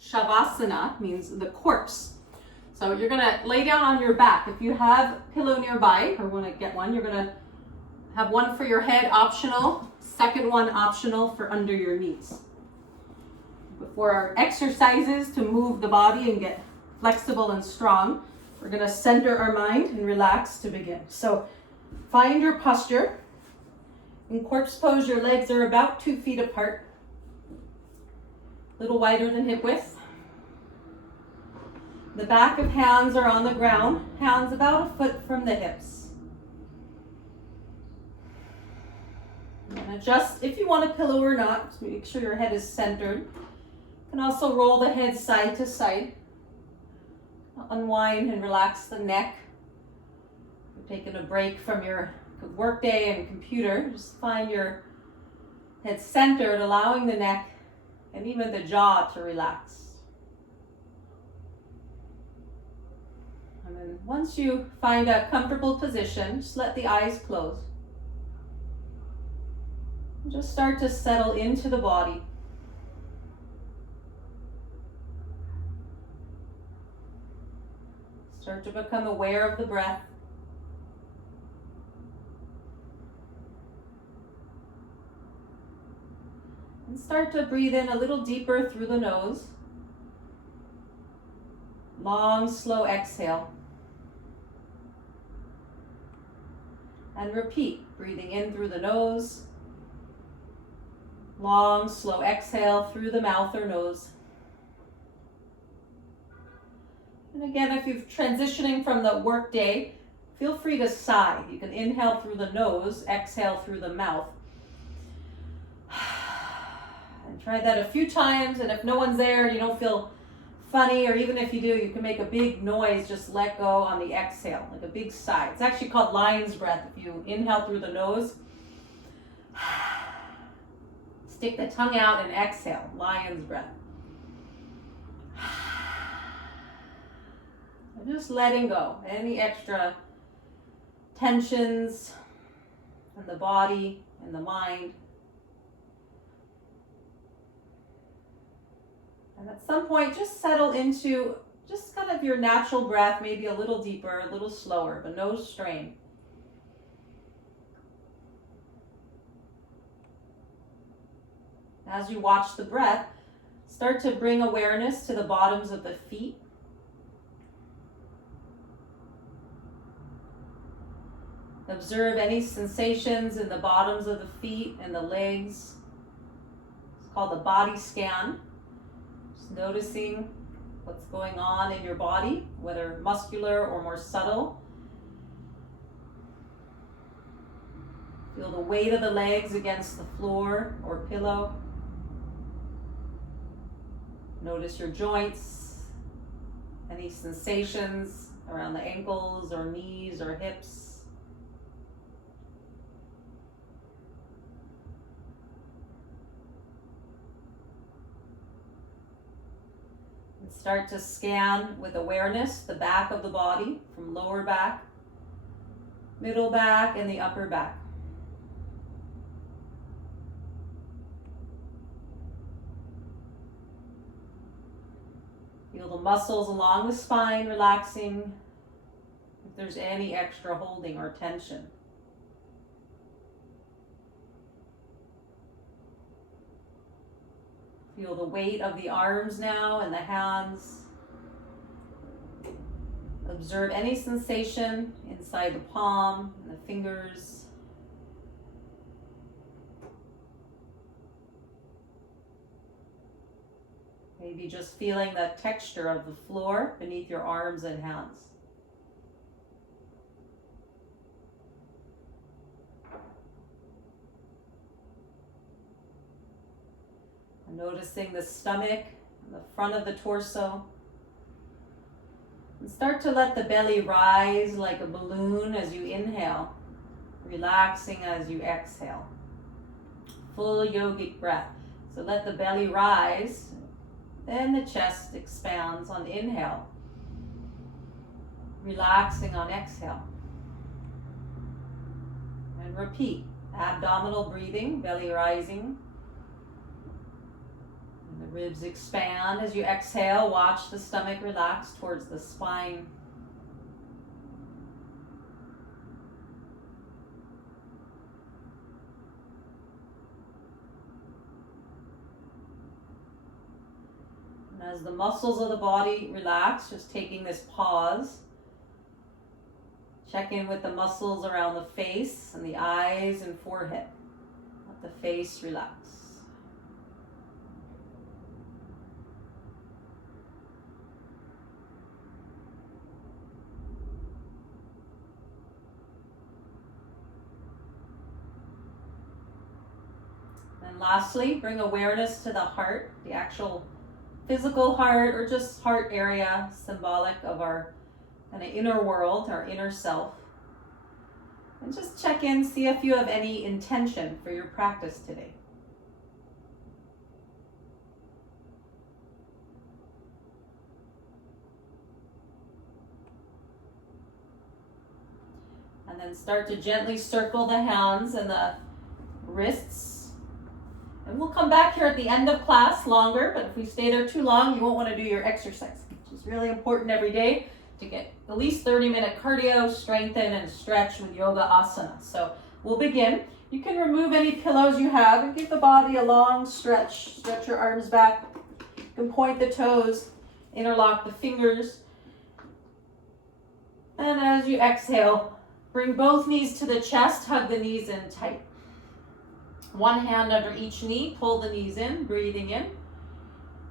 Shavasana means the corpse. So you're gonna lay down on your back. If you have a pillow nearby or want to get one, you're gonna have one for your head optional, second one optional for under your knees. Before our exercises to move the body and get flexible and strong, we're gonna center our mind and relax to begin. So find your posture. In corpse pose, your legs are about 2 feet apart, a little wider than hip width. The back of hands are on the ground, hands about 1 foot from the hips. And adjust if you want a pillow or not, so make sure your head is centered. You can also roll the head side to side. Unwind and relax the neck. If you're taking a break from your workday and computer, just find your head centered, allowing the neck and even the jaw to relax. And then once you find a comfortable position, just let the eyes close. And just start to settle into the body. Start to become aware of the breath. And start to breathe in a little deeper through the nose. Long, slow exhale. And repeat, breathing in through the nose. Long, slow exhale through the mouth or nose. And again, if you're transitioning from the work day, feel free to sigh. You can inhale through the nose, exhale through the mouth. And try that a few times, and if no one's there, you don't feel funny, or even if you do, you can make a big noise, just let go on the exhale, like a big sigh. It's actually called lion's breath. If you inhale through the nose, stick the tongue out and exhale, lion's breath. And just letting go, any extra tensions in the body and the mind. And at some point, just settle into just kind of your natural breath, maybe a little deeper, a little slower, but no strain. As you watch the breath, start to bring awareness to the bottoms of the feet. Observe any sensations in the bottoms of the feet and the legs. It's called the body scan. Noticing what's going on in your body, whether muscular or more subtle. Feel the weight of the legs against the floor or pillow. Notice your joints, any sensations around the ankles or knees or hips. Start to scan with awareness the back of the body, from lower back, middle back, and the upper back. Feel the muscles along the spine relaxing, if there's any extra holding or tension. Feel the weight of the arms now and the hands. Observe any sensation inside the palm and the fingers. Maybe just feeling the texture of the floor beneath your arms and hands. Noticing the stomach, the front of the torso. And start to let the belly rise like a balloon as you inhale, relaxing as you exhale. Full yogic breath. So let the belly rise, then the chest expands on inhale, relaxing on exhale. And repeat, abdominal breathing, belly rising. And the ribs expand as you exhale. Watch the stomach relax towards the spine. And as the muscles of the body relax, just taking this pause. Check in with the muscles around the face and the eyes and forehead. Let the face relax. And lastly, bring awareness to the heart, the actual physical heart or just heart area, symbolic of our kind of inner world, our inner self. And just check in, see if you have any intention for your practice today. And then start to gently circle the hands and the wrists. And we'll come back here at the end of class longer, but if we stay there too long, you won't want to do your exercise, which is really important every day to get at least 30-minute cardio, strengthen, and stretch with yoga asanas. So we'll begin. You can remove any pillows you have and give the body a long stretch. Stretch your arms back. You can point the toes, interlock the fingers. And as you exhale, bring both knees to the chest, hug the knees in tight. One hand under each knee, pull the knees in, breathing in.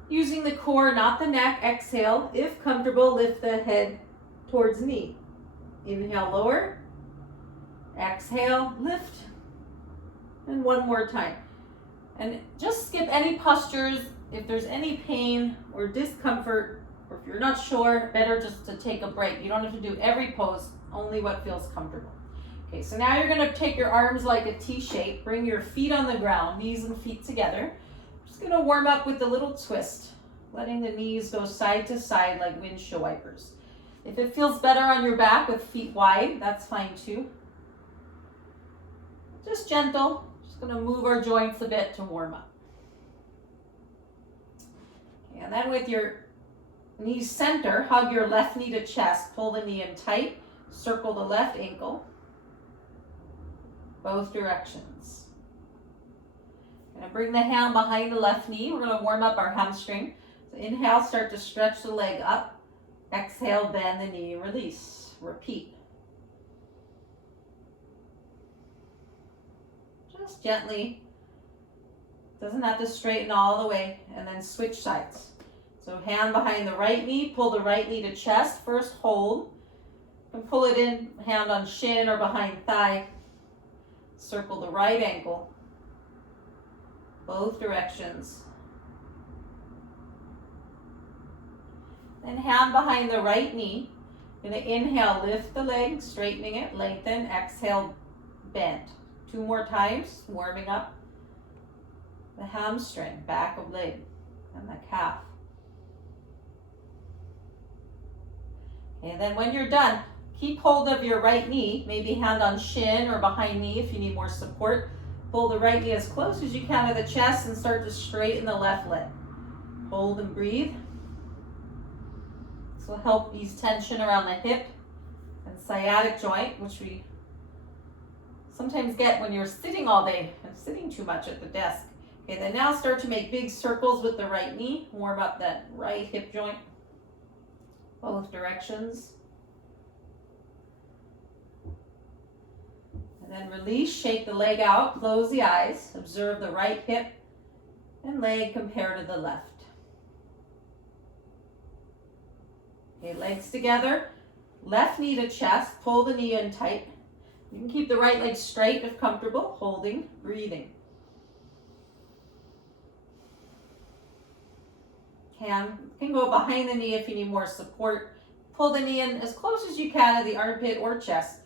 Using the core, not the neck, exhale. If comfortable, lift the head towards knee. Inhale, lower. Exhale, lift. And one more time. And just skip any postures. If there's any pain or discomfort, or if you're not sure, better just to take a break. You don't have to do every pose, only what feels comfortable. Okay, so now you're going to take your arms like a T shape. Bring your feet on the ground, knees and feet together. Just going to warm up with a little twist, letting the knees go side to side like windshield wipers. If it feels better on your back with feet wide, that's fine too. Just gentle. Just going to move our joints a bit to warm up. Okay, and then with your knees center, hug your left knee to chest. Pull the knee in tight. Circle the left ankle. Both directions. Gonna bring the hand behind the left knee. We're gonna warm up our hamstring. So inhale, start to stretch the leg up. Exhale, bend the knee, release. Repeat. Just gently. Doesn't have to straighten all the way. And then switch sides. So hand behind the right knee, pull the right knee to chest. First hold. And pull it in, hand on shin or behind thigh. Circle the right ankle, both directions. Then hand behind the right knee. Going to inhale, lift the leg, straightening it, lengthen, exhale, bend. 2 more times, warming up the hamstring, back of leg, and the calf. Okay, then when you're done, keep hold of your right knee, maybe hand on shin or behind knee if you need more support. Pull the right knee as close as you can to the chest and start to straighten the left leg. Hold and breathe. This will help ease tension around the hip and sciatic joint, which we sometimes get when you're sitting all day and sitting too much at the desk. Okay, then now start to make big circles with the right knee. Warm up that right hip joint, both directions. And then release, shake the leg out, close the eyes, observe the right hip and leg compare to the left. Okay, legs together, left knee to chest, pull the knee in tight. You can keep the right leg straight if comfortable, holding, breathing. Hand can go behind the knee if you need more support. Pull the knee in as close as you can to the armpit or chest.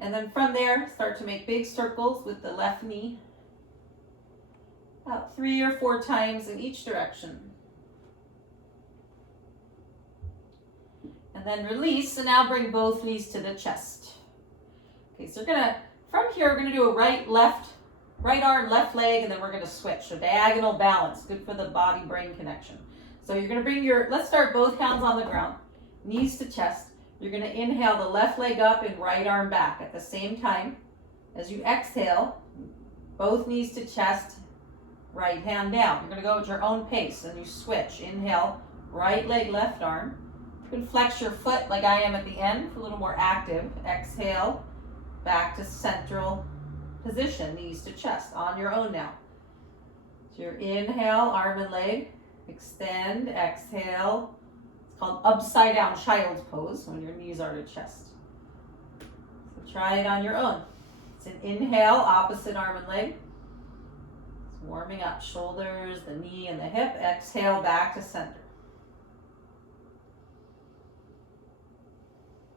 And then from there, start to make big circles with the left knee. About 3 or 4 times in each direction. And then release, and now bring both knees to the chest. Okay, so from here, we're gonna do a right, left right arm, left leg, and then we're going to switch. So diagonal balance, good for the body-brain connection. So you're going to bring let's start both hands on the ground, knees to chest. You're going to inhale the left leg up and right arm back at the same time. As you exhale, both knees to chest, right hand down. You're going to go at your own pace and you switch. Inhale, right leg, left arm. You can flex your foot like I am at the end for a little more active. Exhale, back to central position, knees to chest, on your own now. So your inhale, arm and leg, extend, exhale. It's called upside down child's pose when your knees are to chest. So try it on your own. It's an inhale, opposite arm and leg. It's warming up, shoulders, the knee and the hip. Exhale, back to center.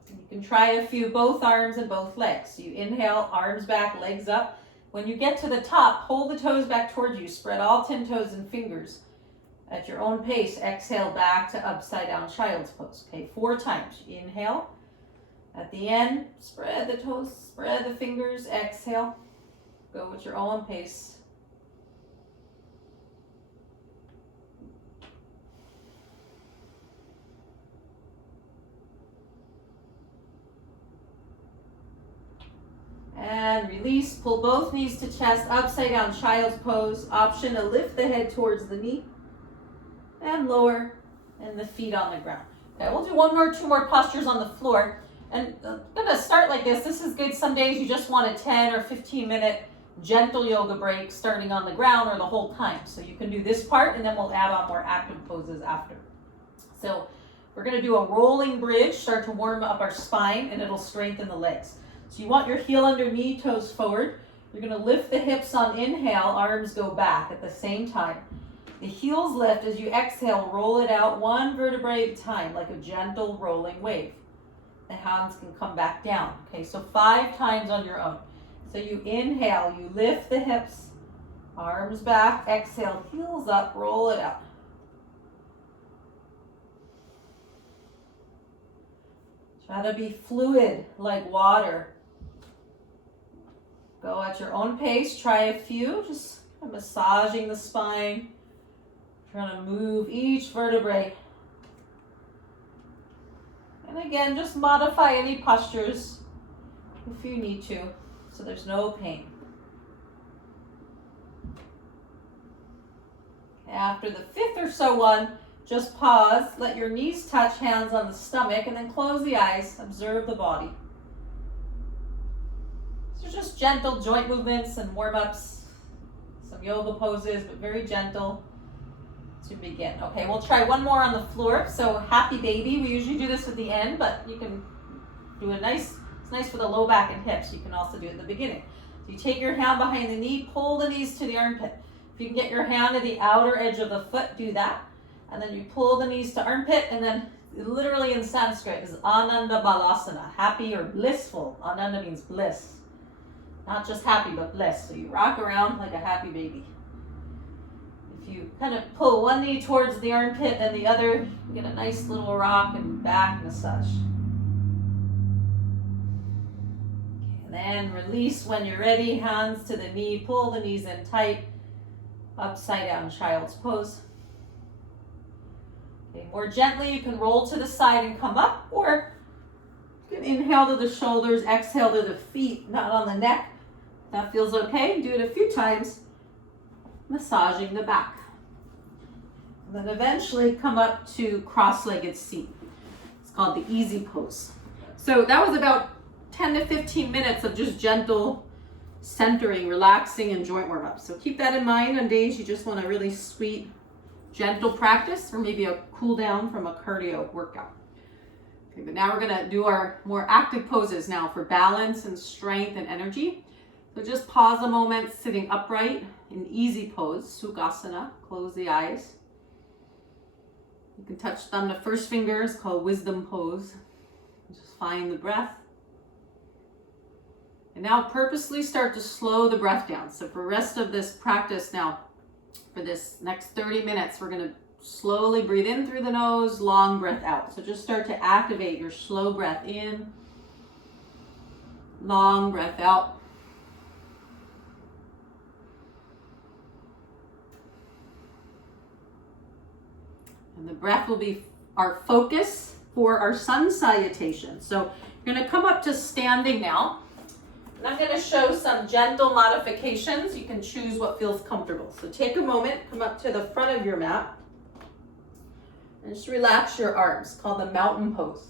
You can try a few, both arms and both legs. So you inhale, arms back, legs up. When you get to the top, pull the toes back towards you. Spread all 10 toes and fingers. At your own pace, exhale back to upside down child's pose. Okay, 4 times. Inhale. At the end, spread the toes, spread the fingers, exhale. Go at your own pace. And release, pull both knees to chest, upside down child's pose. Option to lift the head towards the knee and lower, and the feet on the ground. Okay, we'll do 2 more postures on the floor. And I'm gonna start like this. This is good. Some days you just want a 10 or 15 minute gentle yoga break starting on the ground or the whole time. So you can do this part and then we'll add on more active poses after. So we're gonna do a rolling bridge, start to warm up our spine and it'll strengthen the legs. So you want your heel under knee, toes forward. You're gonna lift the hips on inhale, arms go back at the same time. The heels lift as you exhale, roll it out 1 vertebrae at a time, like a gentle rolling wave. The hands can come back down. Okay, so 5 times on your own. So you inhale, you lift the hips, arms back, exhale, heels up, roll it out. Try to be fluid like water. Go at your own pace, try a few, just massaging the spine. Trying to move each vertebrae. And again, just modify any postures if you need to, so there's no pain. After the 5th or so one, just pause, let your knees touch, hands on the stomach, and then close the eyes, observe the body. So just gentle joint movements and warm-ups, some yoga poses, but very gentle. To begin. Okay, we'll try 1 more on the floor. So happy baby. We usually do this at the end, but you can do it's nice for the low back and hips. You can also do it at the beginning. So you take your hand behind the knee, pull the knees to the armpit. If you can get your hand to the outer edge of the foot, do that. And then you pull the knees to armpit, and then literally in Sanskrit is Ananda Balasana, happy or blissful. Ananda means bliss. Not just happy, but bliss. So you rock around like a happy baby. If you kind of pull one knee towards the armpit and the other, you get a nice little rock and back massage. Okay, and then release when you're ready, hands to the knee, pull the knees in tight, upside down child's pose. Okay, more gently, you can roll to the side and come up, or you can inhale to the shoulders, exhale to the feet, not on the neck. If that feels okay, do it a few times. Massaging the back. And then eventually come up to cross-legged seat. It's called the easy pose. So that was about 10 to 15 minutes of just gentle centering, relaxing, and joint warm-up. So keep that in mind on days you just want a really sweet, gentle practice, or maybe a cool down from a cardio workout. Okay, but now we're gonna do our more active poses now for balance and strength and energy. So just pause a moment, sitting upright in easy pose, Sukhasana, close the eyes. You can touch thumb to first fingers, called wisdom pose. Just find the breath. And now purposely start to slow the breath down. So for the rest of this practice now, for this next 30 minutes, we're gonna slowly breathe in through the nose, long breath out. So just start to activate your slow breath in, long breath out. And the breath will be our focus for our sun salutation. So you're going to come up to standing now. And I'm going to show some gentle modifications. You can choose what feels comfortable. So take a moment, come up to the front of your mat, and just relax your arms, called the mountain pose.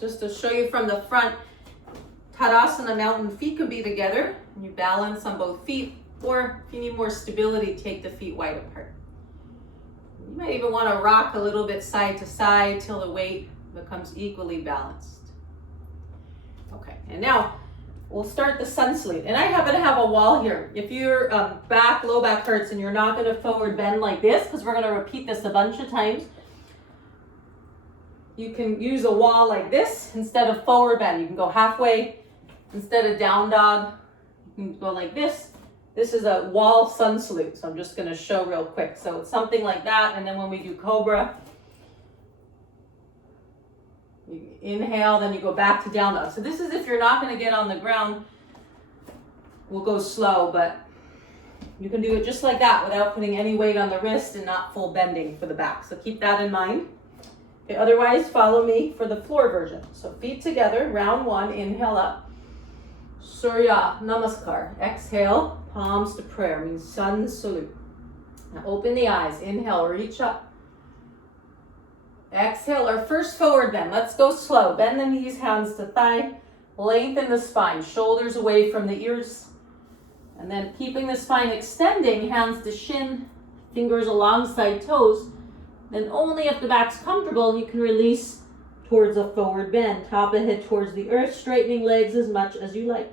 Just to show you from the front, Tadasana mountain, feet can be together, and you balance on both feet, or if you need more stability, take the feet wide apart. You might even want to rock a little bit side to side till the weight becomes equally balanced. Okay, and now we'll start the sun salute. And I happen to have a wall here. If your low back hurts and you're not going to forward bend like this, because we're going to repeat this a bunch of times, you can use a wall like this instead of forward bend. You can go halfway instead of down dog. You can go like this. This is a wall sun salute, so I'm just going to show real quick. So it's something like that, and then when we do cobra, you inhale, then you go back to down dog. So this is if you're not going to get on the ground. We'll go slow, but you can do it just like that without putting any weight on the wrist and not full bending for the back. So keep that in mind. Okay, otherwise, follow me for the floor version. So feet together, round one, inhale up. Surya Namaskar. Exhale, palms to prayer, means sun salute. Now open the eyes, inhale, reach up. Exhale, our first forward bend. Let's go slow. Bend the knees, hands to thigh. Lengthen the spine, shoulders away from the ears. And then keeping the spine extending, hands to shin, fingers alongside toes. Then only if the back's comfortable, you can release towards a forward bend. Top of head towards the earth, straightening legs as much as you like.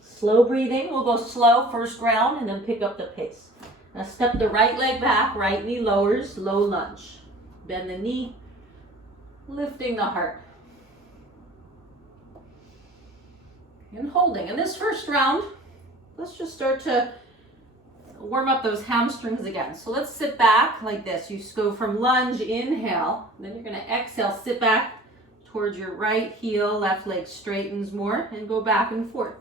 Slow breathing, we'll go slow first round and then pick up the pace. Now step the right leg back, right knee lowers, low lunge. Bend the knee, lifting the heart. And holding. In this first round, let's just start to warm up those hamstrings again. So let's sit back like this. You go from lunge, inhale, then you're going to exhale, sit back towards your right heel, left leg straightens more, and go back and forth.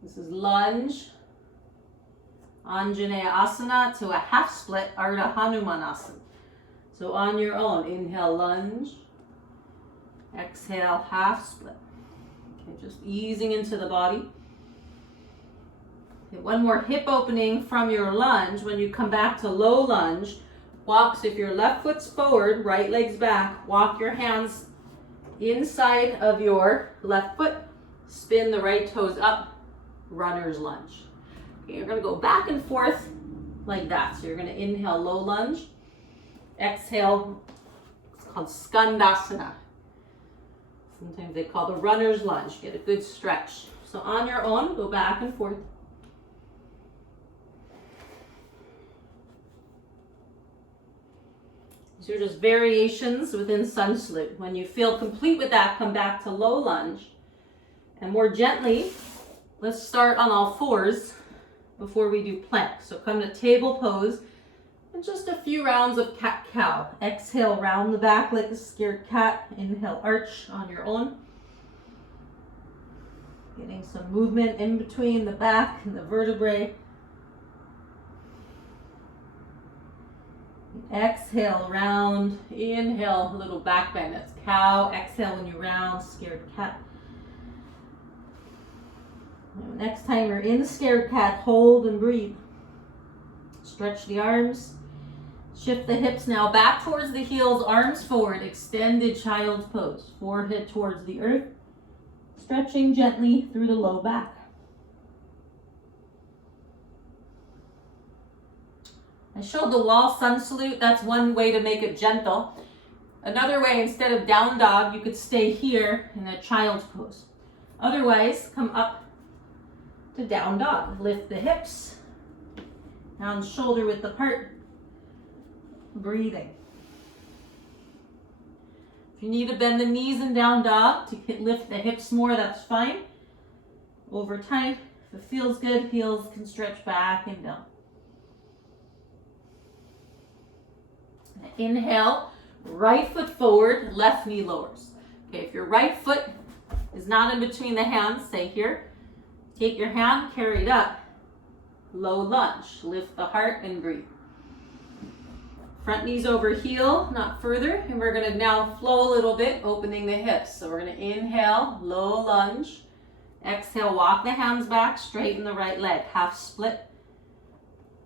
This is lunge, Anjaneya Asana, to a half split, Ardha Hanumanasana. So on your own, inhale, lunge, exhale, half split. Okay, just easing into the body. Okay, one more hip opening from your lunge. When you come back to low lunge, walk, so if your left foot's forward, right leg's back, walk your hands inside of your left foot, spin the right toes up, runner's lunge. Okay, you're going to go back and forth like that. So you're going to inhale, low lunge, exhale, it's called Skandasana. Sometimes they call the runner's lunge. Get a good stretch. So on your own, go back and forth. These are just variations within sun salute. When you feel complete with that, come back to low lunge. And more gently, let's start on all fours before we do plank. So come to table pose and just a few rounds of cat-cow. Exhale, round the back like a scared cat. Inhale, arch on your own. Getting some movement in between the back and the vertebrae. Exhale, round. Inhale, a little back bend. That's cow. Exhale when you round, scared cat. Next time you're in scared cat, hold and breathe. Stretch the arms. Shift the hips now back towards the heels, arms forward, extended child's pose. Forehead towards the earth. Stretching gently through the low back. I showed the wall sun salute. That's one way to make it gentle. Another way, instead of down dog, you could stay here in a child's pose. Otherwise, come up to down dog. Lift the hips, down shoulder width apart, breathing. If you need to bend the knees in down dog to lift the hips more, that's fine. Over time, if it feels good, heels can stretch back and down. Inhale, right foot forward, left knee lowers. Okay, if your right foot is not in between the hands, stay here. Take your hand, carry it up, low lunge, lift the heart and breathe. Front knees over heel, not further. And we're gonna now flow a little bit, opening the hips. So we're gonna inhale, low lunge. Exhale, walk the hands back, straighten the right leg, half split.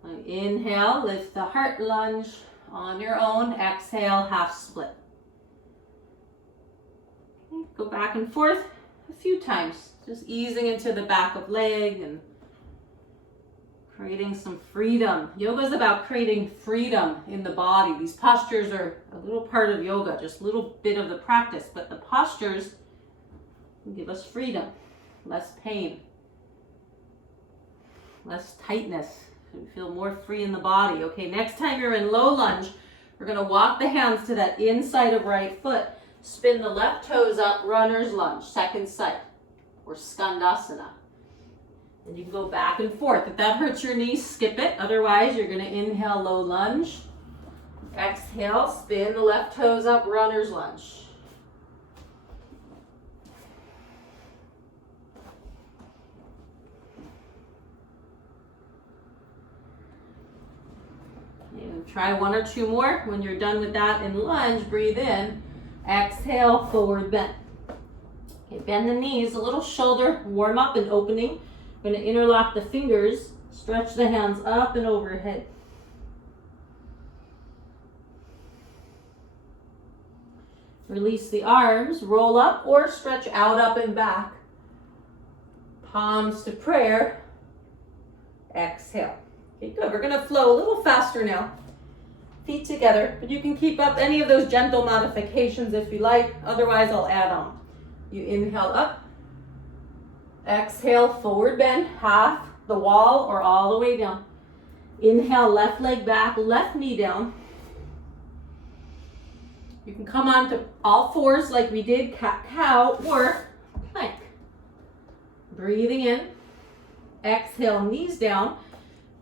And inhale, lift the heart lunge on your own. Exhale, half split. Okay, go back and forth a few times, just easing into the back of leg and creating some freedom. Yoga is about creating freedom in the body. These postures are a little part of yoga, just a little bit of the practice, but the postures give us freedom, less pain, less tightness. We feel more free in the body. Okay, next time you're in low lunge, we're gonna walk the hands to that inside of right foot. Spin the left toes up, runner's lunge, second side, or skandasana. And you can go back and forth. If that hurts your knees, skip it. Otherwise, you're gonna inhale, low lunge. Exhale, spin the left toes up, runner's lunge. And try one or two more. When you're done with that in lunge, breathe in. Exhale, forward bend. Okay, bend the knees, a little shoulder warm up and opening. I'm going to interlock the fingers, stretch the hands up and overhead. Release the arms, roll up or stretch out, up and back. Palms to prayer. Exhale. Okay, good. We're going to flow a little faster now. Feet together, but you can keep up any of those gentle modifications if you like. Otherwise, I'll add on. You inhale up. Exhale, forward bend, half the wall or all the way down. Inhale, left leg back, left knee down. You can come on to all fours like we did, cat-cow or plank. Breathing in. Exhale, knees down.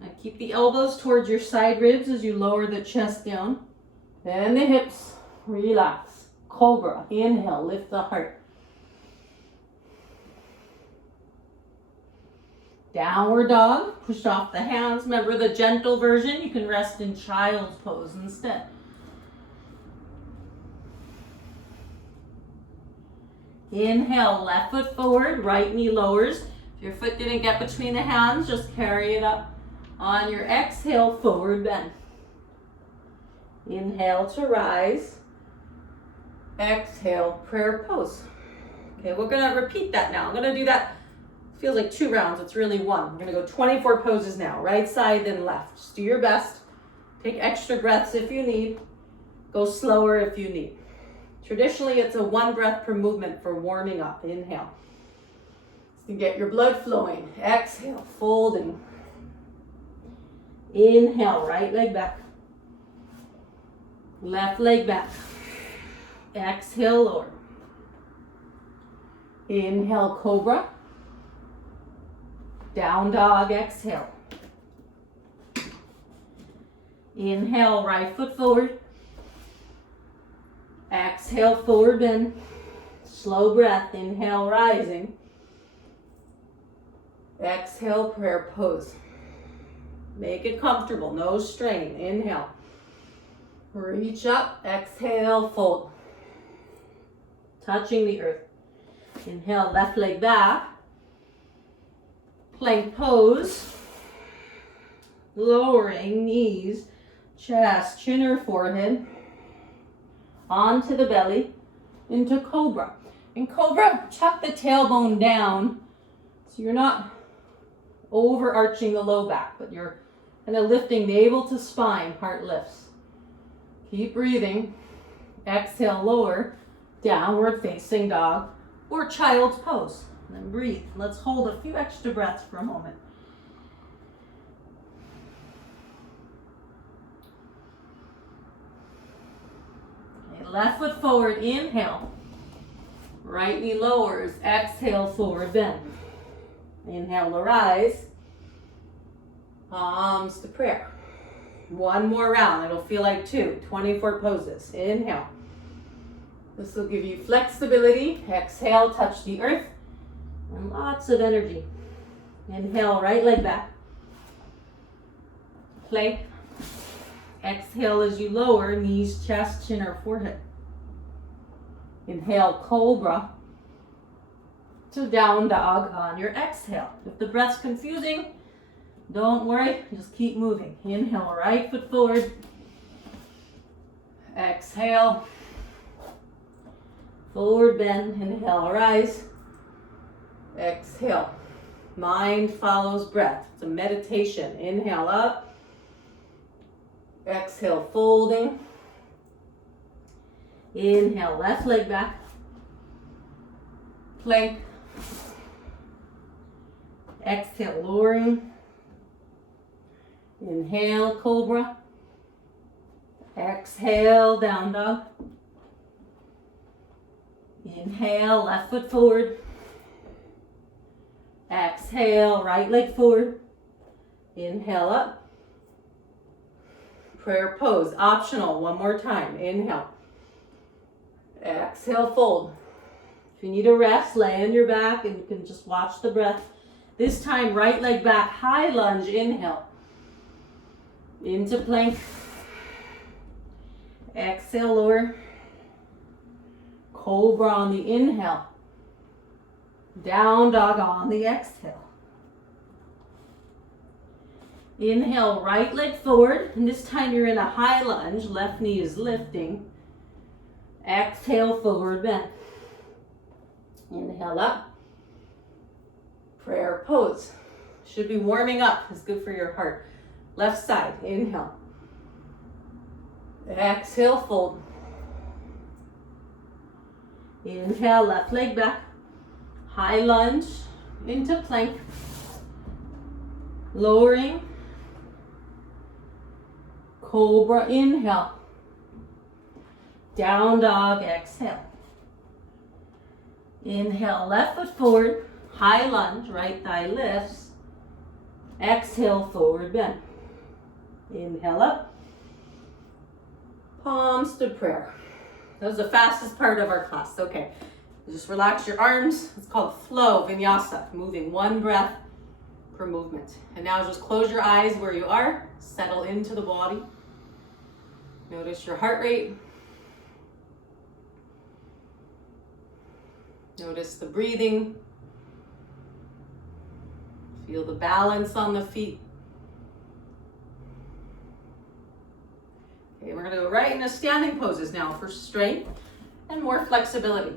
Now keep the elbows towards your side ribs as you lower the chest down. Then the hips, relax. Cobra, inhale, lift the heart. Downward dog, push off the hands. Remember the gentle version, you can rest in child's pose instead. Inhale, left foot forward, right knee lowers. If your foot didn't get between the hands, just carry it up. On your exhale, forward bend. Inhale to rise. Exhale, prayer pose. Okay, we're gonna repeat that now. I'm gonna do that. Feels like 2 rounds, it's really 1. We're gonna go 24 poses now, right side then left. Just do your best. Take extra breaths if you need. Go slower if you need. Traditionally, it's a 1 breath per movement for warming up. Inhale. Just to get your blood flowing. Exhale, folding. Inhale, right leg back. Left leg back. Exhale, lower. Inhale, cobra. Down dog, exhale. Inhale, right foot forward. Exhale, forward bend. Slow breath, inhale, rising. Exhale, prayer pose. Make it comfortable, no strain. Inhale. Reach up, exhale, fold. Touching the earth. Inhale, left leg back. Plank pose. Lowering knees, chest, chin or forehead. Onto the belly, into cobra. In cobra, tuck the tailbone down so you're not overarching the low back, but you're kind of lifting navel to spine, heart lifts. Keep breathing. Exhale, lower, downward facing dog or child's pose. And then breathe. Let's hold a few extra breaths for a moment. Okay, left foot forward, inhale. Right knee lowers, exhale, forward bend. Inhale to rise. Palms to prayer. 1 more round, it'll feel like 2, 24 poses. Inhale. This will give you flexibility. Exhale, touch the earth. And lots of energy. Inhale, right leg back. Plank. Exhale as you lower, knees, chest, chin, or forehead. Inhale, cobra to down dog on your exhale. If the breath's confusing, don't worry, just keep moving. Inhale, right foot forward. Exhale, forward bend. Inhale, rise. Exhale. Mind follows breath. It's a meditation. Inhale up. Exhale, folding. Inhale, left leg back. Plank. Exhale, lowering. Inhale, cobra. Exhale, down dog. Inhale, left foot forward. Exhale, right leg forward. Inhale up. Prayer pose, optional, one more time. Inhale. Exhale, fold. If you need a rest, lay on your back and you can just watch the breath. This time, right leg back, high lunge, inhale. Into plank. Exhale, lower. Cobra on the inhale. Down dog on the exhale. Inhale, right leg forward, and this time you're in a high lunge, left knee is lifting. Exhale, forward bend. Inhale up. Prayer pose. Should be warming up, it's good for your heart. Left side, inhale. Exhale, fold. Inhale, left leg back. High lunge into plank. Lowering. Cobra, inhale. Down dog, exhale. Inhale, left foot forward. High lunge, right thigh lifts. Exhale, forward bend. Inhale up. Palms to prayer. That was the fastest part of our class. Okay, just relax your arms. It's called flow vinyasa, moving one breath per movement. And now just close your eyes where you are. Settle into the body. Notice your heart rate. Notice the breathing. Feel the balance on the feet. Okay, we're going to go right into standing poses now for strength and more flexibility.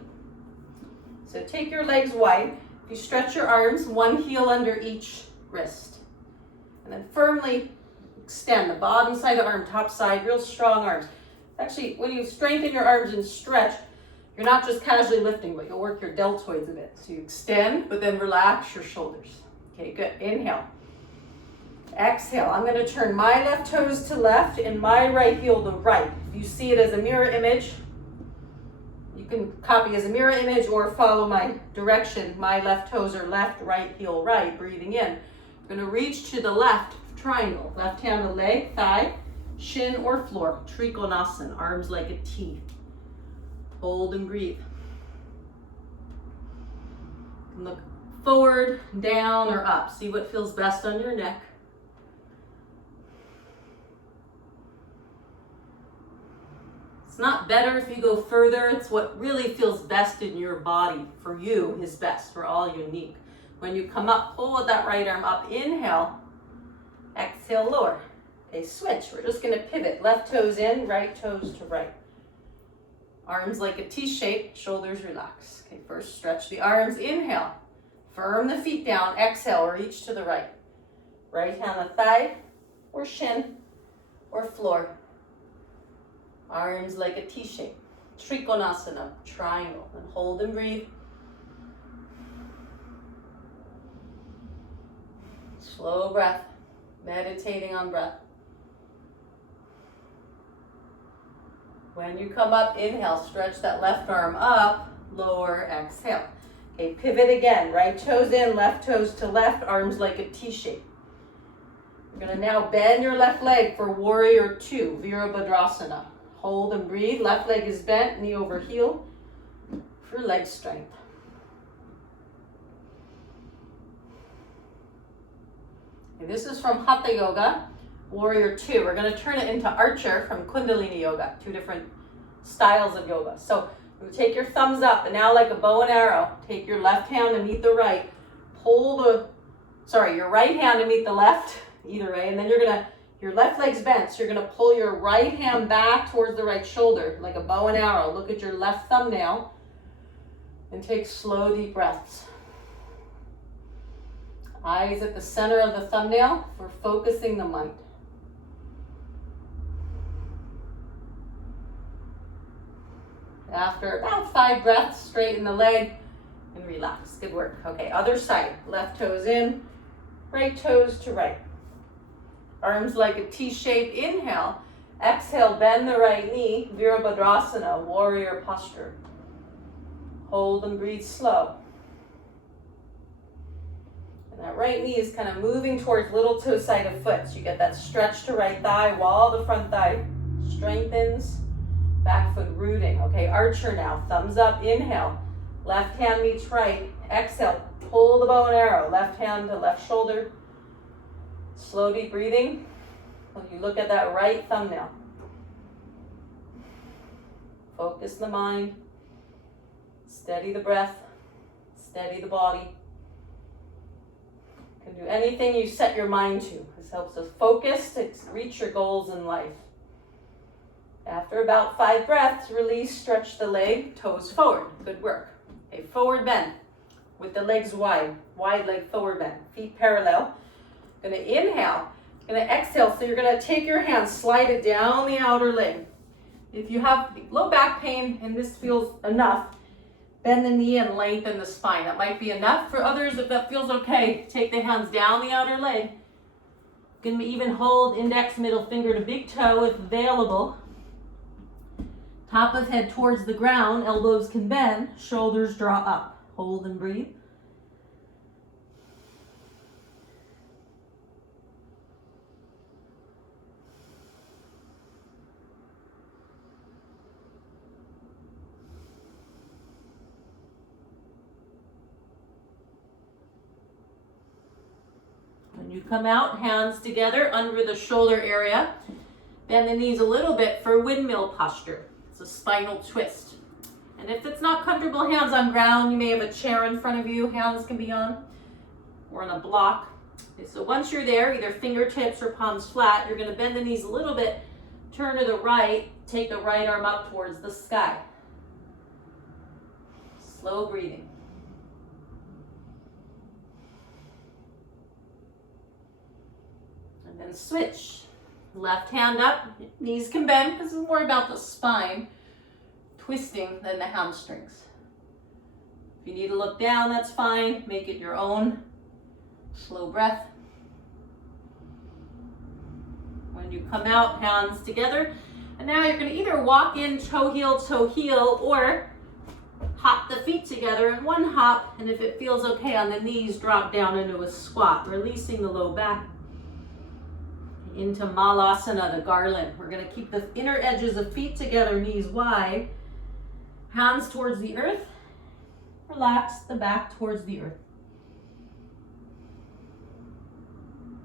So take your legs wide. You stretch your arms, one heel under each wrist. And then firmly extend the bottom side of the arm, top side, real strong arms. Actually, when you strengthen your arms and stretch, you're not just casually lifting, but you'll work your deltoids a bit. So you extend, but then relax your shoulders. Okay, good. Inhale. Exhale. I'm going to turn my left toes to left and my right heel to right. If you see it as a mirror image, you can copy as a mirror image or follow my direction. My left toes are left, right heel right. Breathing in. I'm going to reach to the left, triangle. Left hand to leg, thigh, shin or floor. Trikonasana, arms like a T. Hold and breathe. Look forward, down, or up. See what feels best on your neck. It's not better if you go further. It's what really feels best in your body. For you is best. We're all unique. When you come up, pull with that right arm up. Inhale. Exhale, lower. Okay, switch. We're just going to pivot. Left toes in, right toes to right. Arms like a T shape, shoulders relax. Okay, first stretch the arms. Inhale. Firm the feet down. Exhale, reach to the right. Right hand on the thigh or shin or floor. Arms like a T shape. Trikonasana, triangle. And hold and breathe. Slow breath. Meditating on breath. When you come up, inhale, stretch that left arm up, lower, exhale. Okay, pivot again, right toes in, left toes to left, arms like a T shape. You're gonna now bend your left leg for warrior two, Virabhadrasana. Hold and breathe, left leg is bent, knee over heel for leg strength. Okay, this is from Hatha Yoga, Warrior two. We're gonna turn it into Archer from Kundalini Yoga, two different styles of yoga. So you take your thumbs up, and now like a bow and arrow, take your left hand to meet the right, your right hand to meet the left, either way, and then your left leg's bent, so you're gonna pull your right hand back towards the right shoulder, like a bow and arrow. Look at your left thumbnail, and take slow, deep breaths. Eyes at the center of the thumbnail for focusing the mind. After about 5 breaths, straighten the leg and relax. Good work. Okay, other side. Left toes in, right toes to right. Arms like a T shape. Inhale. Exhale, bend the right knee. Virabhadrasana, warrior posture. Hold and breathe slow. And that right knee is kind of moving towards little toe side of foot. So you get that stretch to right thigh while the front thigh strengthens. Back foot rooting. Okay, Archer now. Thumbs up, inhale. Left hand meets right. Exhale, pull the bow and arrow. Left hand to left shoulder. Slow, deep breathing. When you look at that right thumbnail. Focus the mind. Steady the breath. Steady the body. You can do anything you set your mind to. This helps us focus to reach your goals in life. After about 5 breaths, release, stretch the leg, toes forward. Good work. Okay, forward bend with the legs wide leg forward bend, feet parallel. Gonna inhale, gonna exhale. So you're gonna take your hand, slide it down the outer leg. If you have low back pain and this feels enough, bend the knee and lengthen the spine. That might be enough. For others, if that feels okay, take the hands down the outer leg. You can even hold index, middle finger to big toe if available. Top of head towards the ground, elbows can bend, shoulders draw up. Hold and breathe. When you come out, hands together under the shoulder area. Bend the knees a little bit for windmill posture. It's a spinal twist. And if it's not comfortable, hands on ground, you may have a chair in front of you, hands can be on, or on a block. Okay, so once you're there, either fingertips or palms flat, you're gonna bend the knees a little bit, turn to the right, take the right arm up towards the sky. Slow breathing. And then switch. Left hand up, knees can bend because it's more about the spine twisting than the hamstrings. If you need to look down, that's fine. Make it your own. Slow breath. When you come out, hands together. And now you're going to either walk in toe heel, or hop the feet together in one hop. And if it feels okay on the knees, drop down into a squat, releasing the low back. Into Malasana, the garland. We're going to keep the inner edges of feet together, knees wide, hands towards the earth. Relax the back towards the earth.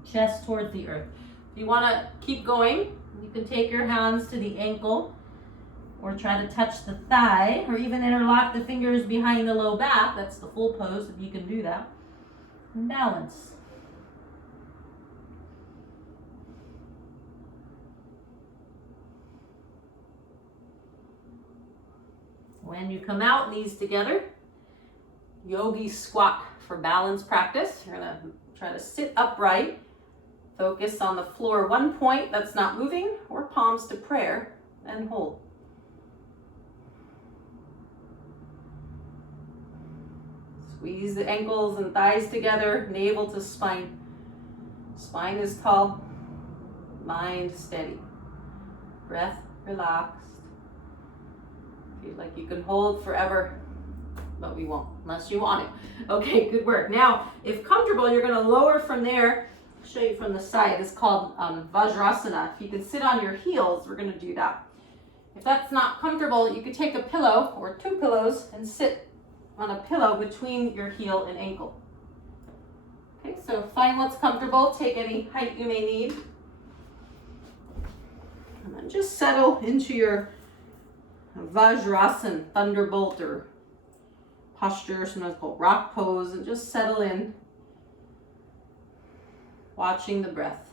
Chest towards the earth. If you want to keep going, you can take your hands to the ankle or try to touch the thigh, or even interlock the fingers behind the low back. That's the full pose, if you can do that. And balance. When you come out, knees together, yogi squat for balance practice. You're gonna try to sit upright, focus on the floor, one point that's not moving, or palms to prayer, and hold. Squeeze the ankles and thighs together, navel to spine. Spine is tall, mind steady. Breath relaxed. Feel like you can hold forever, but we won't, unless you want it. Okay, good work. Now, if comfortable, you're gonna lower from there. I'll show you from the side. It's called Vajrasana. If you can sit on your heels, we're gonna do that. If that's not comfortable, you could take a pillow or 2 pillows and sit on a pillow between your heel and ankle. Okay, so find what's comfortable. Take any height you may need. And then just settle into your Vajrasana, thunderbolt, or posture, sometimes called rock pose, and just settle in, watching the breath.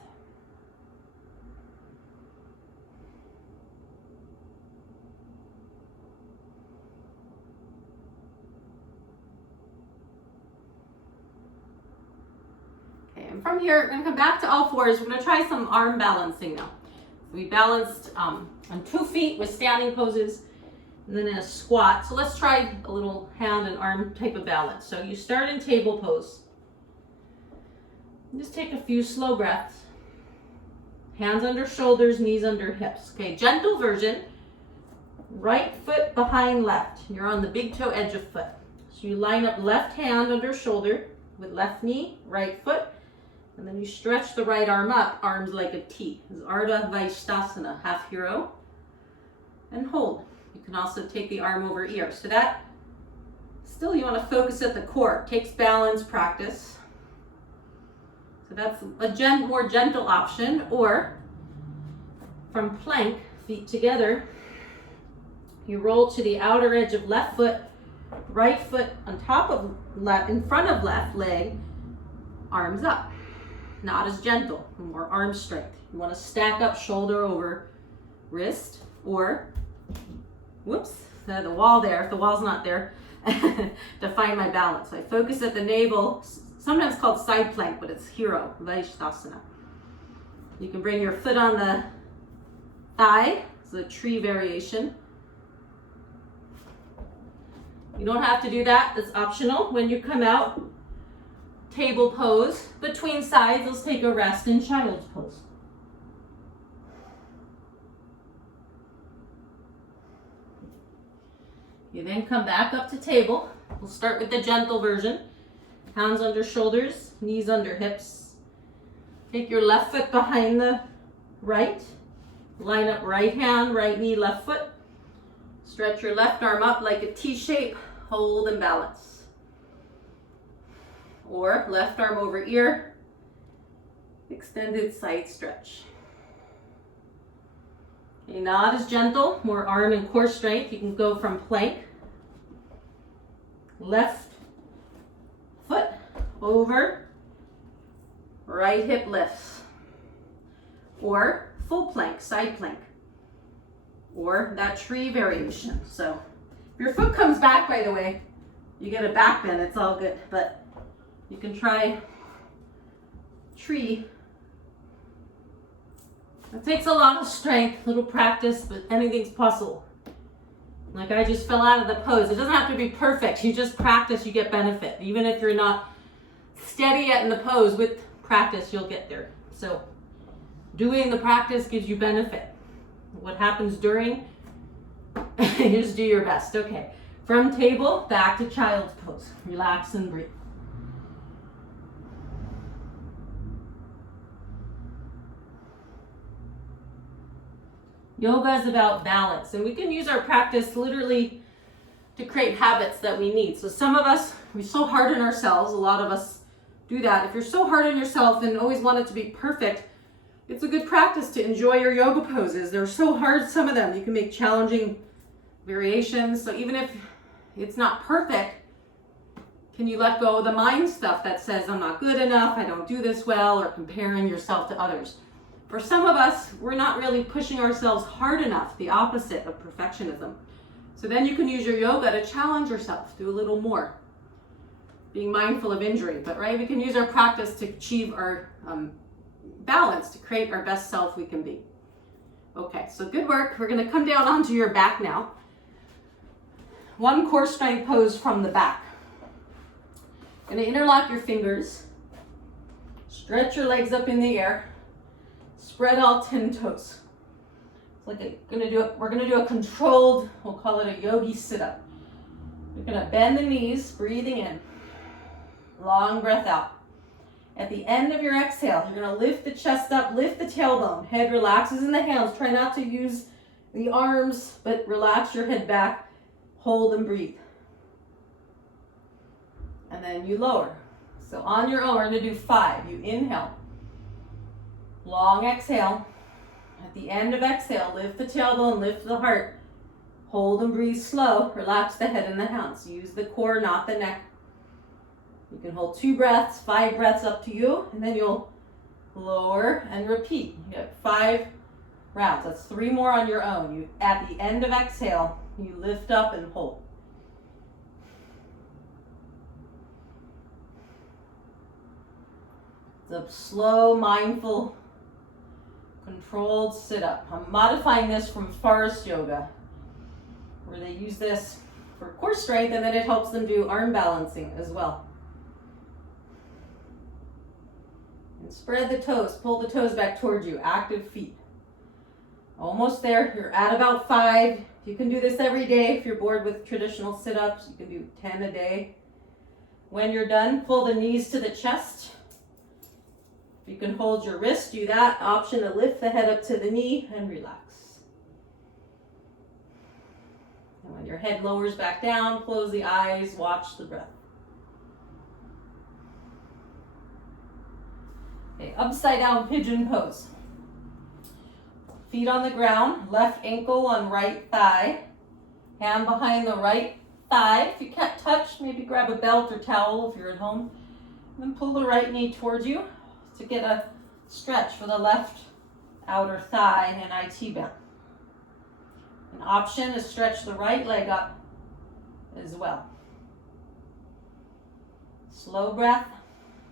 And from here, we're going to come back to all fours. We're going to try some arm balancing now. So we balanced on 2 feet with standing poses, and then in a squat. So let's try a little hand and arm type of balance. So you start in table pose. Just take a few slow breaths. Hands under shoulders, knees under hips. Okay, gentle version. Right foot behind left. You're on the big toe edge of foot. So you line up left hand under shoulder with left knee, right foot. And then you stretch the right arm up, arms like a T. This is Ardha Vaishtasana, half hero. And hold. You can also take the arm over ear. So that, still you want to focus at the core. It takes balance practice. So that's a more gentle option. Or from plank, feet together, you roll to the outer edge of left foot, right foot on top of left, in front of left leg, arms up. Not as gentle, more arm strength. You want to stack up shoulder over wrist, or, whoops, the wall there, if the wall's not there, to find my balance. So I focus at the navel, sometimes called side plank, but it's hero, Vaishtasana. You can bring your foot on the thigh, it's a tree variation. You don't have to do that, it's optional. When you come out, table pose, between sides, let's take a rest in child's pose. You then come back up to table. We'll start with the gentle version. Hands under shoulders, knees under hips. Take your left foot behind the right. Line up right hand, right knee, left foot. Stretch your left arm up like a T shape. Hold and balance. Or left arm over ear, extended side stretch. Okay, not as gentle, more arm and core strength. You can go from plank, left foot over, right hip lifts, or full plank, side plank, or that tree variation. So if your foot comes back, by the way, you get a back bend, it's all good, but you can try tree. It takes a lot of strength, little practice, but anything's possible. Like I just fell out of the pose. It doesn't have to be perfect. You just practice, you get benefit. Even if you're not steady yet in the pose, with practice, you'll get there. So doing the practice gives you benefit. What happens during, you just do your best. Okay, from table, back to child's pose. Relax and breathe. Yoga is about balance, and we can use our practice literally to create habits that we need. So some of us, we're so hard on ourselves. A lot of us do that. If you're so hard on yourself and always want it to be perfect, it's a good practice to enjoy your yoga poses. They're so hard, some of them. You can make challenging variations. So even if it's not perfect, can you let go of the mind stuff that says, I'm not good enough, I don't do this well, or comparing yourself to others? For some of us, we're not really pushing ourselves hard enough, the opposite of perfectionism. So then you can use your yoga to challenge yourself, do a little more. Being mindful of injury, but right, we can use our practice to achieve our balance, to create our best self we can be. Okay, so good work. We're gonna come down onto your back now. One core strength pose from the back. Gonna interlock your fingers. Stretch your legs up in the air. Spread all 10 toes. We're gonna do a controlled, we'll call it a yogi sit-up. You're gonna bend the knees, breathing in. Long breath out. At the end of your exhale, you're gonna lift the chest up, lift the tailbone. Head relaxes in the hands. Try not to use the arms, but relax your head back. Hold and breathe. And then you lower. So on your own, we're gonna do 5. You inhale. Long exhale. At the end of exhale, lift the tailbone, lift the heart. Hold and breathe slow. Relax the head and the hands. Use the core, not the neck. You can hold 2 breaths, 5 breaths, up to you, and then you'll lower and repeat. You have 5 rounds. That's 3 more on your own. You, at the end of exhale, you lift up and hold. It's a slow, mindful, controlled sit-up. I'm modifying this from forest yoga, where they use this for core strength, and then it helps them do arm balancing as well. And spread the toes, pull the toes back towards you, active feet. Almost there, you're at about 5. You can do this every day. If you're bored with traditional sit-ups, you can do 10 a day. When you're done, pull the knees to the chest. If you can hold your wrist, do that. Option to lift the head up to the knee and relax. And when your head lowers back down, close the eyes, watch the breath. Okay, upside down pigeon pose. Feet on the ground, left ankle on right thigh, hand behind the right thigh. If you can't touch, maybe grab a belt or towel if you're at home. And then pull the right knee towards you to get a stretch for the left outer thigh and IT bend. An option is stretch the right leg up as well. Slow breath,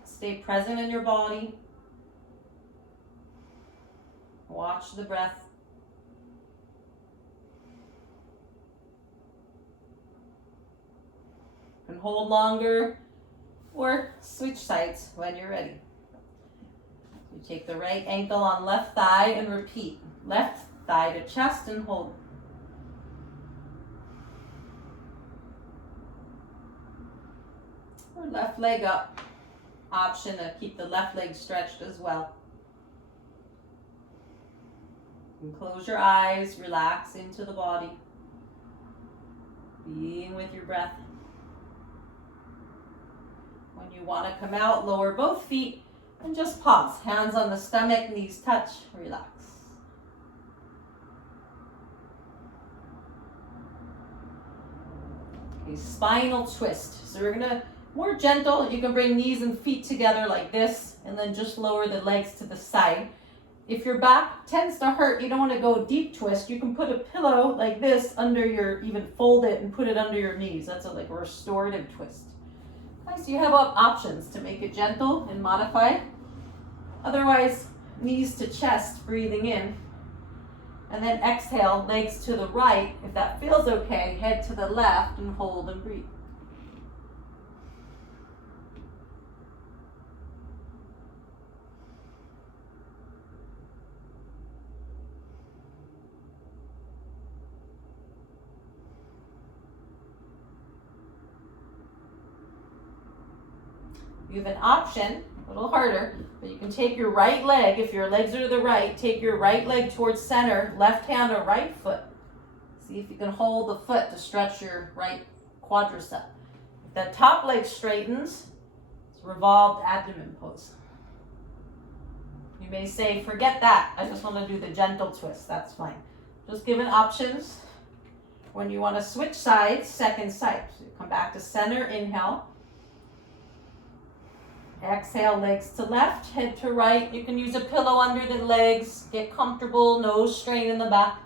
stay present in your body. Watch the breath. You can hold longer or switch sides when you're ready. You take the right ankle on left thigh and repeat. Left thigh to chest and hold. Or left leg up. Option to keep the left leg stretched as well. You can close your eyes, relax into the body. Being with your breath. When you want to come out, lower both feet and just pause. Hands on the stomach, knees touch, relax. Okay, spinal twist. So we're gonna, more gentle, you can bring knees and feet together like this and then just lower the legs to the side. If your back tends to hurt, you don't want to go deep twist. You can put a pillow like this under your, even fold it and put it under your knees. That's like a restorative twist. Okay, so you have options to make it gentle and modify. Otherwise, knees to chest, breathing in. And then exhale, legs to the right. If that feels okay, head to the left and hold and breathe. You have an option, a little harder, but you can take your right leg, if your legs are to the right, take your right leg towards center, left hand or right foot. See if you can hold the foot to stretch your right quadricep. If that top leg straightens, it's revolved abdomen pose. You may say, forget that, I just want to do the gentle twist, that's fine. Just given options. When you want to switch sides, second side. So you come back to center, inhale. Exhale, legs to left, head to right. You can use a pillow under the legs. Get comfortable, no strain in the back.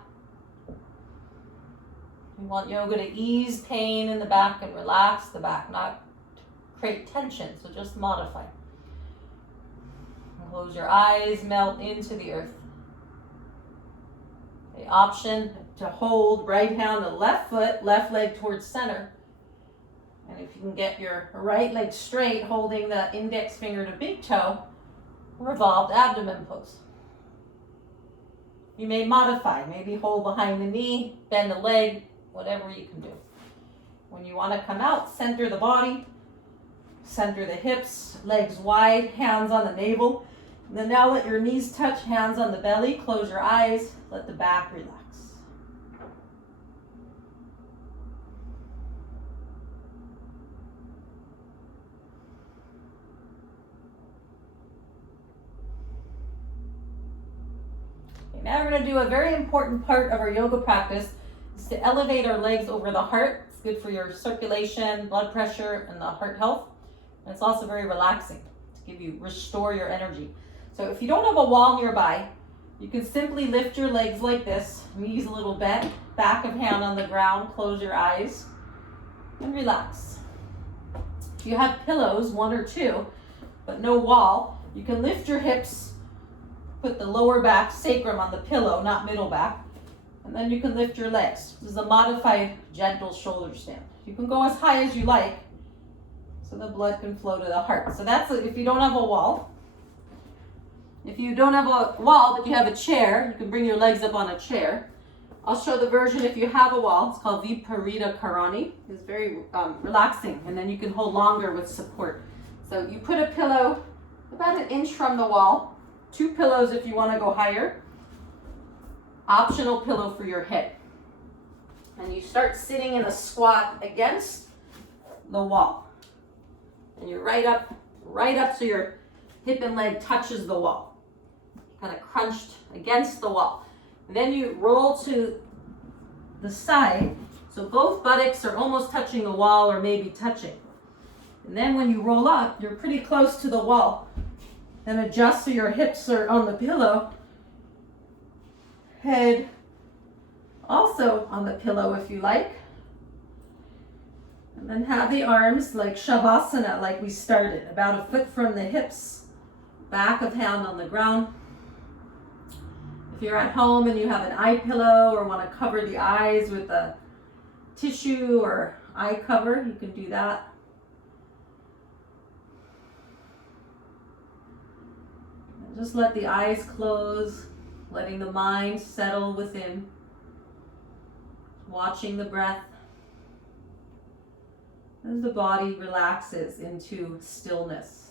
You want yoga to ease pain in the back and relax the back, not create tension, so just modify. Close your eyes, melt into the earth. The option to hold right hand to left foot, left leg towards center. And if you can get your right leg straight, holding the index finger to big toe, revolved abdomen pose. You may modify, maybe hold behind the knee, bend the leg, whatever you can do. When you want to come out, center the body, center the hips, legs wide, hands on the navel. And then now let your knees touch, hands on the belly, close your eyes, let the back relax. Okay, now we're going to do a very important part of our yoga practice is to elevate our legs over the heart. It's good for your circulation, blood pressure, and the heart health. And it's also very relaxing to restore your energy. So if you don't have a wall nearby, you can simply lift your legs like this, knees a little bent, back of hand on the ground, close your eyes, and relax. If you have pillows, 1 or 2, but no wall, you can lift your hips, put the lower back sacrum on the pillow, not middle back, and then you can lift your legs. This is a modified gentle shoulder stand. You can go as high as you like so the blood can flow to the heart. So that's if you don't have a wall. If you don't have a wall, but you have a chair, you can bring your legs up on a chair. I'll show the version if you have a wall. It's called Viparita Karani. It's very relaxing, and then you can hold longer with support. So you put a pillow about 1 inch from the wall, 2 pillows if you want to go higher, optional pillow for your head. And you start sitting in a squat against the wall. And you're right up so your hip and leg touches the wall. Kind of crunched against the wall. And then you roll to the side, so both buttocks are almost touching the wall or maybe touching. And then when you roll up, you're pretty close to the wall. And adjust so your hips are on the pillow. Head also on the pillow if you like. And then have the arms like Shavasana, like we started, about 1 foot from the hips, back of hand on the ground. If you're at home and you have an eye pillow or want to cover the eyes with a tissue or eye cover, you can do that. And just let the eyes close, letting the mind settle within, watching the breath as the body relaxes into stillness.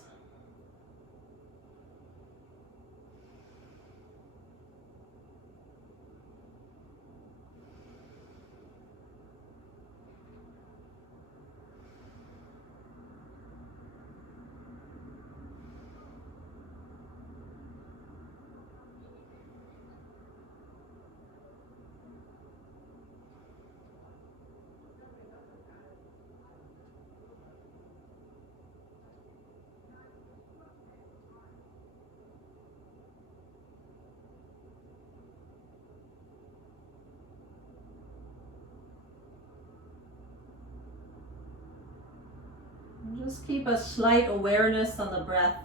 Just keep a slight awareness on the breath.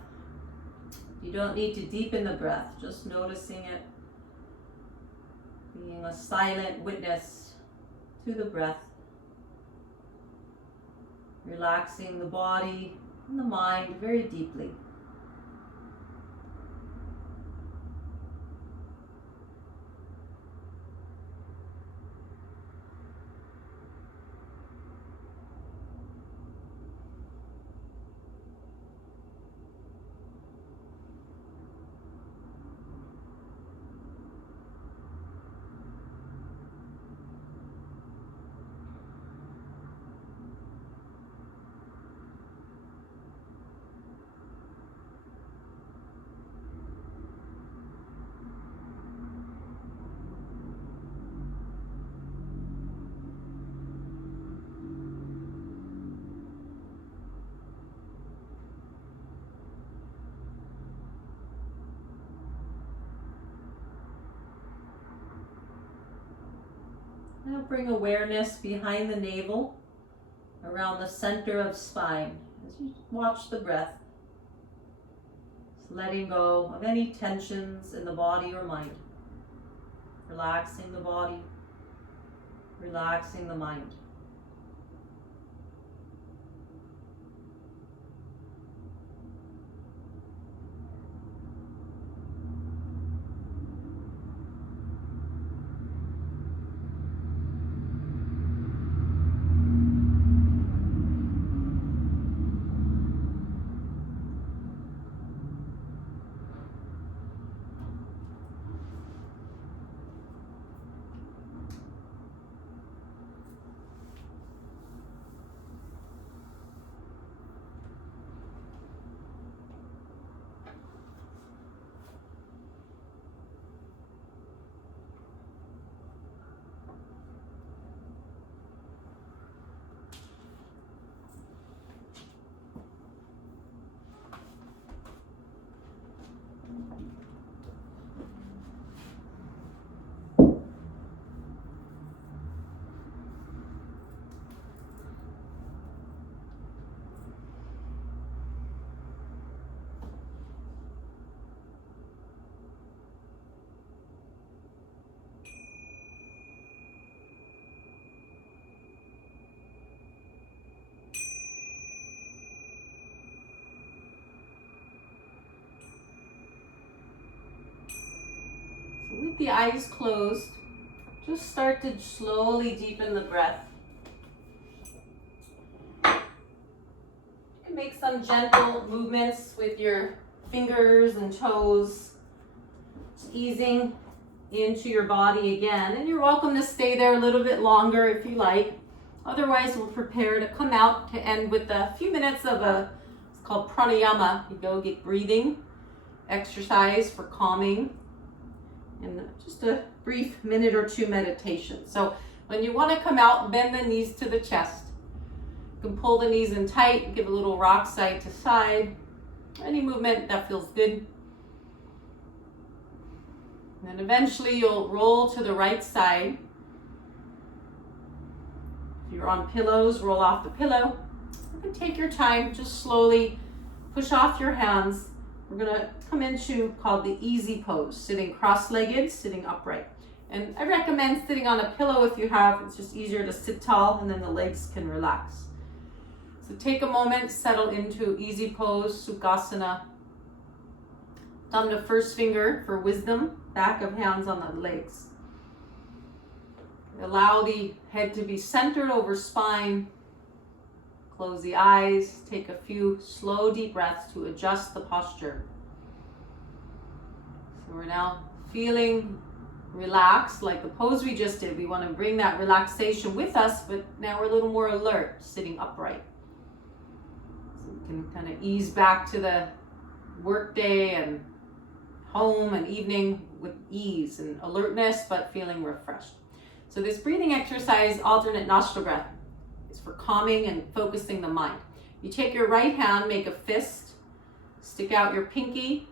You don't need to deepen the breath, just noticing it, being a silent witness to the breath, relaxing the body and the mind very deeply. Now bring awareness behind the navel, around the center of spine, as you watch the breath. Just letting go of any tensions in the body or mind. Relaxing the body, relaxing the mind. Keep the eyes closed. Just start to slowly deepen the breath. You can make some gentle movements with your fingers and toes, just easing into your body again. And you're welcome to stay there a little bit longer if you like. Otherwise, we'll prepare to come out to end with a few minutes of it's called pranayama, yogic breathing exercise for calming, and just a brief minute or two meditation. So when you want to come out, bend the knees to the chest. You can pull the knees in tight, give a little rock side to side. Any movement that feels good. And then eventually you'll roll to the right side. If you're on pillows, roll off the pillow. You can take your time, just slowly push off your hands. We're gonna come into called the easy pose, sitting cross-legged, sitting upright. And I recommend sitting on a pillow if you have. It's just easier to sit tall and then the legs can relax. So take a moment, settle into easy pose, Sukhasana. Thumb to first finger for wisdom, back of hands on the legs. Allow the head to be centered over spine. Close the eyes, take a few slow deep breaths to adjust the posture. So we're now feeling relaxed like the pose we just did. We want to bring that relaxation with us, but now we're a little more alert, sitting upright. So we can kind of ease back to the workday and home and evening with ease and alertness, but feeling refreshed. So this breathing exercise, alternate nostril breath, is for calming and focusing the mind. You take your right hand, make a fist, stick out your pinky,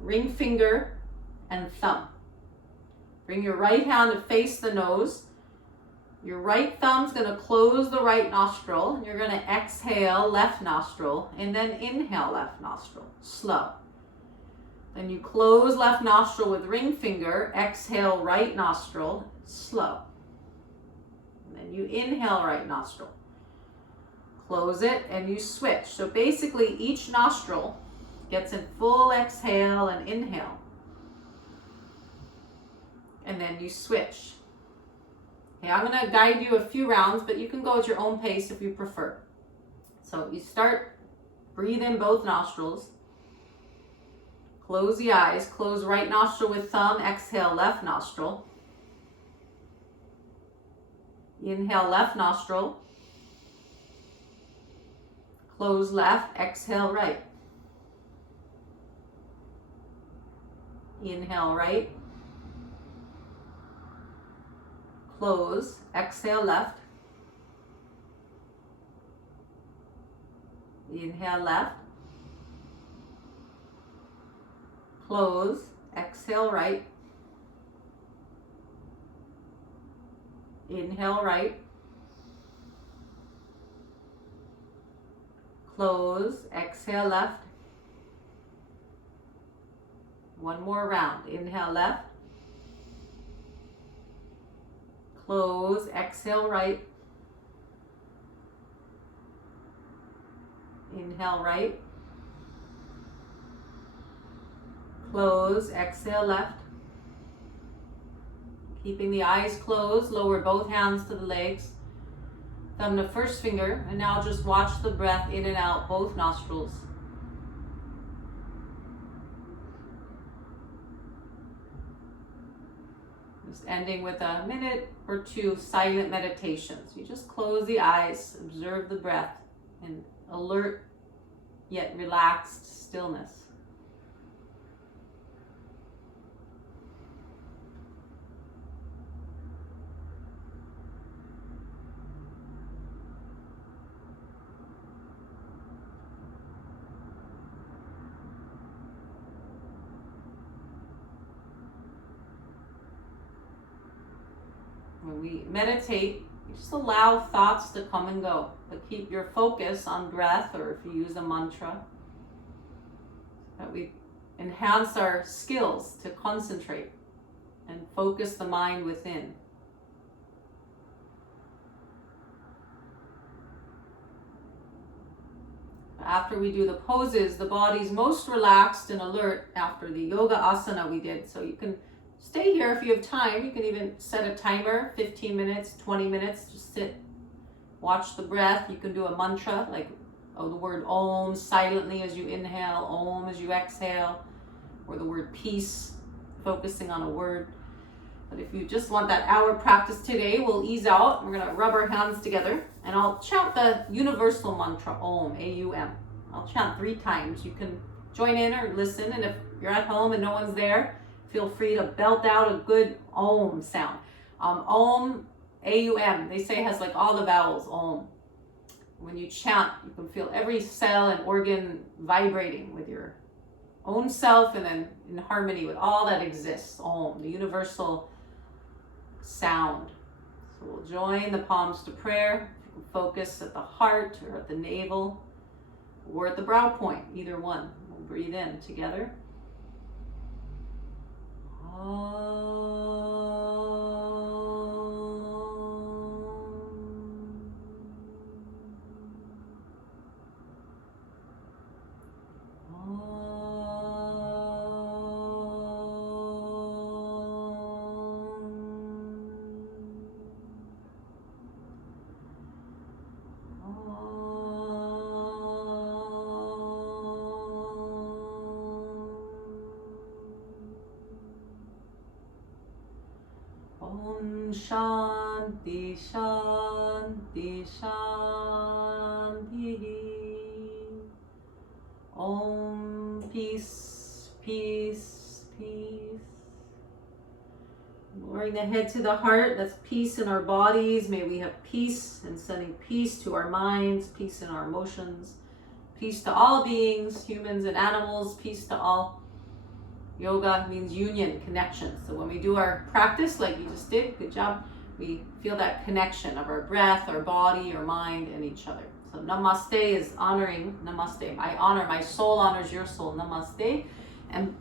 ring finger, and thumb. Bring your right hand to face the nose. Your right thumb's going to close the right nostril. You're going to exhale left nostril and then inhale left nostril, slow. Then you close left nostril with ring finger, exhale right nostril, slow. And then you inhale right nostril. Close it and you switch. So basically each nostril gets a full exhale and inhale. And then you switch. Okay, I'm going to guide you a few rounds, but you can go at your own pace if you prefer. So you start, breathe in both nostrils. Close the eyes, close right nostril with thumb, exhale left nostril. Inhale left nostril. Close left, exhale right. Inhale right. Close, exhale left. Inhale left. Close, exhale right. Inhale right. Close, exhale left. One more round. Inhale left. Close, exhale right. Inhale right. Close, exhale left. Keeping the eyes closed, lower both hands to the legs. Thumb to first finger, and now just watch the breath in and out, both nostrils. Just ending with a minute or two silent meditations. You just close the eyes, observe the breath in alert yet relaxed stillness. When we meditate, you just allow thoughts to come and go, but keep your focus on breath, or if you use a mantra, that we enhance our skills to concentrate and focus the mind within. After we do the poses, the body's most relaxed and alert after the yoga asana we did, so you can stay here if you have time. You can even set a timer, 15 minutes, 20 minutes, just sit, watch the breath. You can do a mantra like the word Om silently as you inhale, Om as you exhale, or the word peace, focusing on a word. But if you just want that hour practice today, we'll ease out. We're gonna rub our hands together and I'll chant the universal mantra, Om, A-U-M. I'll chant 3 times. You can join in or listen, and if you're at home and no one's there, feel free to belt out a good Om sound. Om, A-U-M, they say has like all the vowels, Om. When you chant, you can feel every cell and organ vibrating with your own self and then in harmony with all that exists, Om, the universal sound. So we'll join the palms to prayer. You can focus at the heart or at the navel or at the brow point, either one. We'll breathe in together. Om Shanti Shanti Shanti. Om Peace Peace Peace. Lowering the head to the heart, that's peace in our bodies. May we have peace, and sending peace to our minds, peace in our emotions, peace to all beings, humans and animals, peace to all. Yoga means union, connection. So when we do our practice like you just did, good job, we feel that connection of our breath, our body, our mind, and each other. So namaste is honoring, namaste. I honor, my soul honors your soul, namaste. And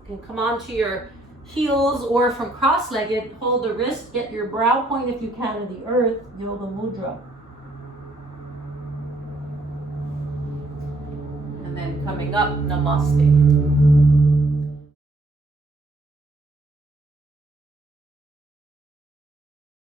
you can come onto your heels or from cross-legged, hold the wrist, get your brow point if you can to the earth, yoga mudra. And then coming up, namaste.